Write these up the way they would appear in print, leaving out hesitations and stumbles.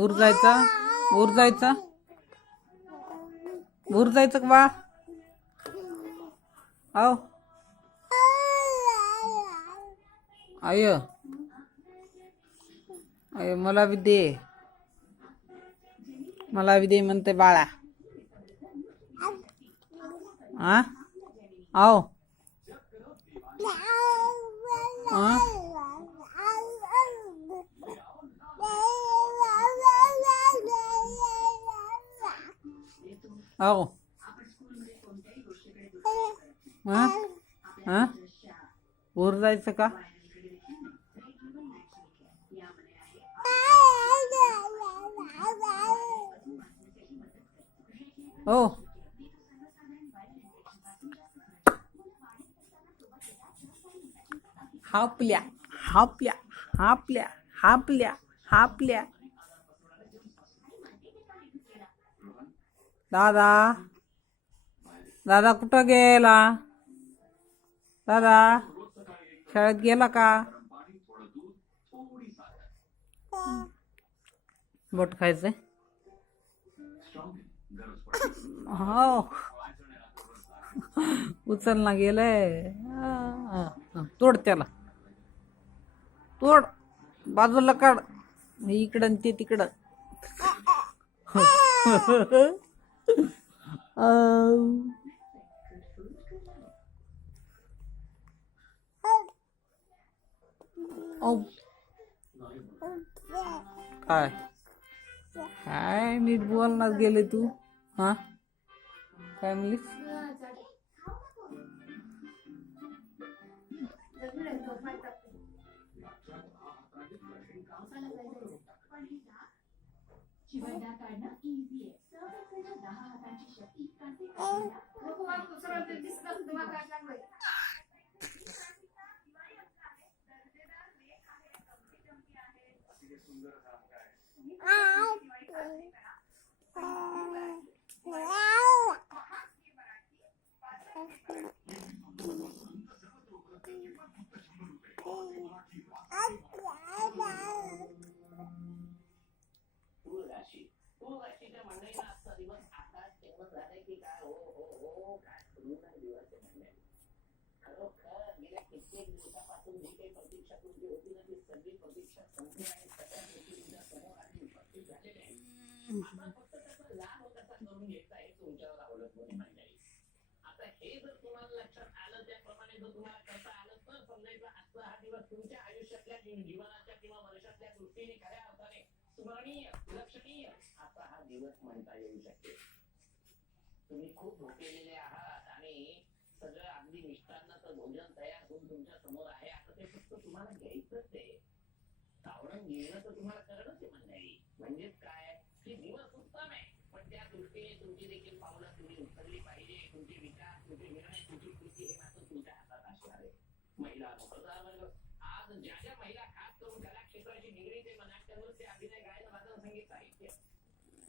भूर जायचा, भूर जायचा, भूर जायचं का बा? आओ आय आय मला बी दे, मला बी दे म्हणते बाळा. आ आओ आ आओ हा हा भूर जायचं का? हो हापल्या हापल्या हापल्या हापल्या हापल्या. दादा दादा कुठं गेला? दादा शाळेत गेला का? बोट खायचंय हो. उचल ना गेलंय. तोड त्याला, तोड बाजूला काढ. इकडं ते तिकडं. काय काय नीट बोलणार गेले तू? हा काय म्हणलीस? तुम्ही खूप भुकेलेले आहात आणि सगळं अगदी मिष्टान्नाचं भोजन तयार होऊन तुमच्या समोर आहे. आता ते फक्त तुम्हाला घ्यायचंच आहे. तावडून घेणं तर तुम्हाला करणंच आहे मंडळी. म्हणजेच काय की दिवस उत्तम आहे, पण त्या दृष्टीने तुमची देखील पावलं तुम्ही उचलली पाहिजे. तुमचे विचार, तुमचे निर्णय, तुमची कृती हे मात्र तुमच्या हातात असणार आहे. महिला आज ज्या ज्या महिला खास करून कला क्षेत्राशी निगडीत आहे, नाट्यनृत्य, अभिनय, गायन, वादन, संगीत, साहित्य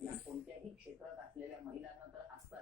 या कोणत्याही क्षेत्रात असलेल्या महिलांना तर